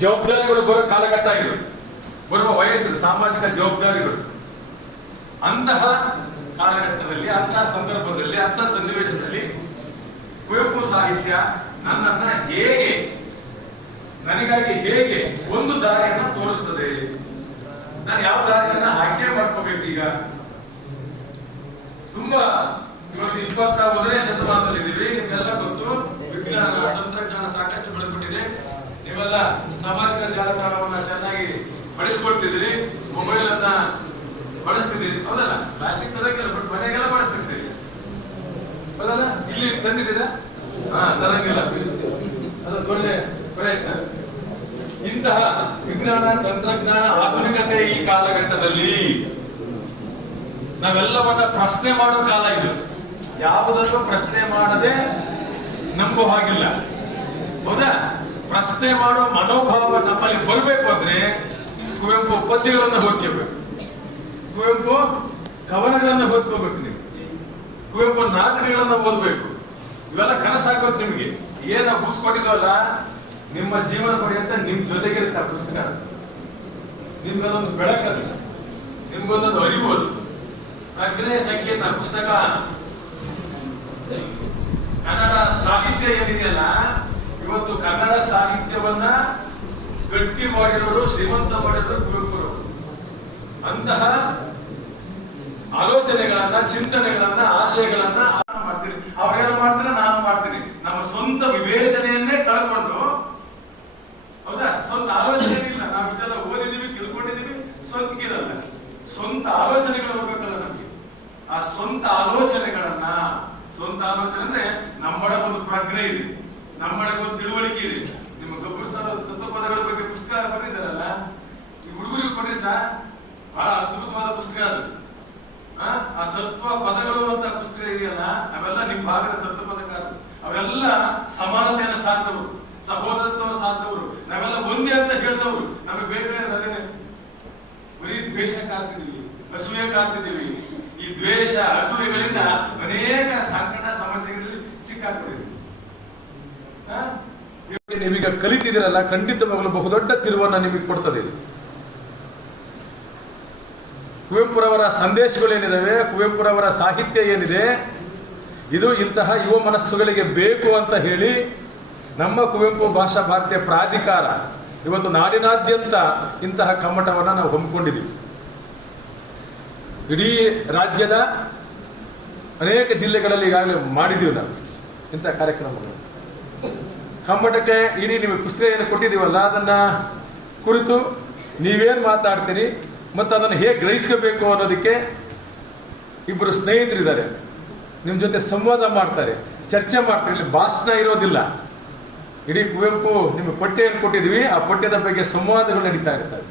ಜವಾಬ್ದಾರಿಗಳು ಬರೋ ಕಾಲಘಟ್ಟ ಆಗಿದೆ, ಬರುವ ವಯಸ್ಸು, ಸಾಮಾಜಿಕ ಜವಾಬ್ದಾರಿಗಳು. ಅಂತಹ ಕಾಲಘಟ್ಟದಲ್ಲಿ, ಅಂತಹ ಸಂದರ್ಭದಲ್ಲಿ, ಅಂತಹ ಸನ್ನಿವೇಶದಲ್ಲಿ ಕುವೆಂಪು ಸಾಹಿತ್ಯ ನನ್ನನ್ನ ಹೇಗೆ, ನನಗಾಗಿ ಹೇಗೆ ಒಂದು ದಾರಿಯನ್ನ ತೋರಿಸ್ತದೆ, ನಾನು ಯಾವ ದಾರಿಯನ್ನ ಆಯ್ಕೆ ಮಾಡ್ಕೋಬೇಕು. ಈಗ ತುಂಬಾ ಇವತ್ತು 21ನೇ ಶತಮಾನದಲ್ಲಿ ಇದ್ದೀವಿ. ನಿಮ್ಗೆಲ್ಲ ಗೊತ್ತು, ವಿಜ್ಞಾನ ತಂತ್ರಜ್ಞಾನ ಸಾಕಷ್ಟು ಬೆಳೆದ್ಬಿಟ್ಟಿದೆ. ನೀವೆಲ್ಲ ಸಾಮಾಜಿಕ ಜಾಲತಾಣವನ್ನ ಚೆನ್ನಾಗಿ ಬಳಸ್ಕೊಳ್ತಿದ್ದೀರಿ, ಮೊಬೈಲ್ ಅನ್ನ ಬಳಸ್ತಿದ್ದೀರಿ, ಹೌದಲ್ಲ? ಪ್ಲಾಸ್ಟಿಕ್ ತರಕ್ಕೆಲ್ಲ ಬಟ್ ಮನೆಗೆಲ್ಲ ಬಳಸ್ತಿರ್ತೀರಿ, ಹೌದಲ್ಲ? ಇಲ್ಲಿ ತಂದಿದ್ದೀರಾ? ತರಂಗಿಲ್ಲ, ಅದು ಒಳ್ಳೆ ಪ್ರಯತ್ನ. ಇಂತಹ ವಿಜ್ಞಾನ ತಂತ್ರಜ್ಞಾನ ಆಧುನಿಕತೆ ಈ ಕಾಲಘಟ್ಟದಲ್ಲಿ ನಾವೆಲ್ಲವನ್ನ ಪ್ರಶ್ನೆ ಮಾಡೋ ಕಾಲ ಇದು. ಯಾವುದನ್ನು ಪ್ರಶ್ನೆ ಮಾಡದೆ ನಂಬೋ ಹಾಗಿಲ್ಲ, ಹೌದಾ? ಪ್ರಶ್ನೆ ಮಾಡೋ ಮನೋಭಾವ ನಮ್ಮಲ್ಲಿ ಬರಬೇಕು ಅಂದ್ರೆ ಕುವೆಂಪು ಪದ್ಯಗಳನ್ನು ಓದ್ಕೋಬೇಕು, ಕುವೆಂಪು ಕವನಗಳನ್ನು ಓದ್ಕೋಬೇಕು, ನೀವು ಕುವೆಂಪು ನಾಟಕಗಳನ್ನ ಓದ್ಬೇಕು. ಇವೆಲ್ಲ ಕನಸಾಗೋದು ನಿಮ್ಗೆ. ಏನ ಮುಗಿಸ್ಕೊಟ್ಟಿದ್ವಲ್ಲ, ನಿಮ್ಮ ಜೀವನ ಪರ್ಯಂತ ನಿಮ್ ಜೊತೆಗಿರುತ್ತೆ ಆ ಪುಸ್ತಕ. ನಿಮ್ಗದೊಂದು ಬೆಳಕಲ್ಲ, ನಿಮ್ಗೊಂದೊಂದು ಅರಿವು. ಅಗ್ನೇ ಸಂಕೇತ ಪುಸ್ತಕ ಕನ್ನಡ ಸಾಹಿತ್ಯ ಏನಿದೆಯಲ್ಲ, ಇವತ್ತು ಕನ್ನಡ ಸಾಹಿತ್ಯವನ್ನ ಗಟ್ಟಿ ಮಾಡಿರೋರು, ಶ್ರೀಮಂತ ಮಾಡಿರೋರು ಕುವೆಂಪುರವರು. ಅಂತಹ ಆಲೋಚನೆಗಳನ್ನ, ಚಿಂತನೆಗಳನ್ನ, ಆಶಯಗಳನ್ನ ಮಾಡ್ತೀನಿ. ಅವ್ರೇನು ಮಾಡ್ತಾರೆ, ನಾನು ಮಾಡ್ತೀನಿ. ನಮ್ಮ ಸ್ವಂತ ವಿವೇಚನೆಯನ್ನೇ ಕಳ್ಕೊಂಡು, ಹೌದಾ? ಸ್ವಂತ ಆಲೋಚನೆ ಇಲ್ಲ. ನಾವು ಇಷ್ಟೆಲ್ಲ ಓದಿದೀವಿ, ತಿಳ್ಕೊಂಡಿದೀವಿ, ಸ್ವಂತಕ್ಕಿರಲ್ಲ. ಸ್ವಂತ ಆಲೋಚನೆಗಳು ಹೋಗ್ಬೇಕಲ್ಲ ನಮ್ಗೆ. ಆ ಸ್ವಂತ ಆಲೋಚನೆಗಳನ್ನ, ಸ್ವಂತ ಆಲೋಚನೆ ಅಂದ್ರೆ ನಮ್ಮೊಳಗೆ ಒಂದು ಪ್ರಜ್ಞೆ ಇದೆ, ನಮ್ಮೊಳಗೆ ಒಂದು ತಿಳುವಳಿಕೆ ಇದೆ. ನಿಮ್ಮ ಗಬ್ಬರ್ ಸರ್ ತತ್ವ ಪದಗಳ ಬಗ್ಗೆ ಪುಸ್ತಕ ಬರೆದಿದ್ದಾರಲ್ಲ, ಈ ಹುಡುಗರಿಗೆ ಕೊಡ್ರಿ ಸರ್, ಬಹಳ ಅದ್ಭುತವಾದ ಪುಸ್ತಕ ಅದು. ಆ ತತ್ವ ಪದಗಳು ಅಂತ ಪುಸ್ತಕ ಇದೆಯಲ್ಲ, ಅವೆಲ್ಲ ನಿಮ್ ಭಾಗದ ತತ್ವ ಪದಕಾರರು. ಅವೆಲ್ಲ ಸಮಾನತೆಯನ್ನು ಸಾಧಿದವರು, ಸಹೋದರತ್ವ ಸಾಧಿದವರು, ನಾವೆಲ್ಲ ಒಂದೇ ಅಂತ ಹೇಳಿದವರು. ನಮಗೆ ಬೇಕಾದ್ರೆ ಬರೀ ದ್ವೇಷ ಕಾಡ್ತಿದೀವಿ, ಅಸೂಯೆ ಕಾಡ್ತಿದೀವಿ. ಈ ದ್ವೇಷ ಅಸೂಯೆಗಳಿಂದ ಅನೇಕ ಸಂಕಟ ಸಮಸ್ಯೆಗಳಲ್ಲಿ ಸಿಕ್ಕಾಕೊಂಡಿದ್ದೀವಿ. ನೀವೀಗ ಕಲಿತಿದ್ದೀರಲ್ಲ, ಖಂಡಿತವಾಗಲೂ ಬಹುದೊಡ್ಡ ತಿರುವನ್ನ ನಿಮಗೆ ಕೊಡ್ತದೆ. ಕುವೆಂಪುರವರ ಸಂದೇಶಗಳೇನಿದಾವೆ, ಕುವೆಂಪುರವರ ಸಾಹಿತ್ಯ ಏನಿದೆ, ಇದು ಇಂತಹ ಯುವ ಮನಸ್ಸುಗಳಿಗೆ ಬೇಕು ಅಂತ ಹೇಳಿ ನಮ್ಮ ಕುವೆಂಪು ಭಾಷಾ ಭಾರತೀಯ ಪ್ರಾಧಿಕಾರ ಇವತ್ತು ನಾಡಿನಾದ್ಯಂತ ಇಂತಹ ಕಮ್ಮಟವನ್ನು ನಾವು ಹಮ್ಮಿಕೊಂಡಿದ್ದೀವಿ. ಇಡೀ ರಾಜ್ಯದ ಅನೇಕ ಜಿಲ್ಲೆಗಳಲ್ಲಿ ಈಗಾಗಲೇ ಮಾಡಿದ್ದೀವಿ ನಾವು ಇಂತಹ ಕಾರ್ಯಕ್ರಮಗಳು. ಕಮ್ಮಟಕ್ಕೆ ಇಡೀ ನಿಮಗೆ ಪುಸ್ತಕ ಏನು ಕೊಟ್ಟಿದ್ದೀವಲ್ಲ, ಅದನ್ನ ಕುರಿತು ನೀವೇನು ಮಾತಾಡ್ತೀರಿ ಮತ್ತು ಅದನ್ನು ಹೇಗೆ ಗ್ರಹಿಸ್ಕೋಬೇಕು ಅನ್ನೋದಕ್ಕೆ ಇಬ್ಬರು ಸ್ನೇಹಿತರಿದ್ದಾರೆ, ನಿಮ್ಮ ಜೊತೆ ಸಂವಾದ ಮಾಡ್ತಾರೆ, ಚರ್ಚೆ ಮಾಡ್ತಾರೆ. ಇಲ್ಲಿ ಭಾಷಣ ಇರೋದಿಲ್ಲ. ಇಡೀ ಕುವೆಂಪು ನಿಮ್ಮ ಪಠ್ಯವನ್ನು ಕೊಟ್ಟಿದ್ದೀವಿ, ಆ ಪಠ್ಯದ ಬಗ್ಗೆ ಸಂವಾದಗಳು ನಡೀತಾ ಇರ್ತವೆ.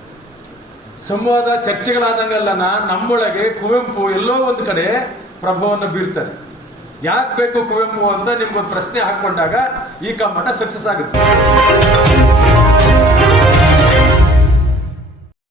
ಸಂವಾದ ಚರ್ಚೆಗಳಾದಂಗೆಲ್ಲ ನಮ್ಮೊಳಗೆ ಕುವೆಂಪು ಎಲ್ಲೋ ಒಂದು ಕಡೆ ಪ್ರಭಾವವನ್ನು ಬೀರ್ತಾರೆ. ಯಾಕೆ ಬೇಕು ಕುವೆಂಪು ಅಂತ ನಿಮ್ಗೊಂದು ಪ್ರಶ್ನೆ ಹಾಕೊಂಡಾಗ ಈ ಕಮ್ಮಟ ಸಕ್ಸಸ್ ಆಗುತ್ತೆ.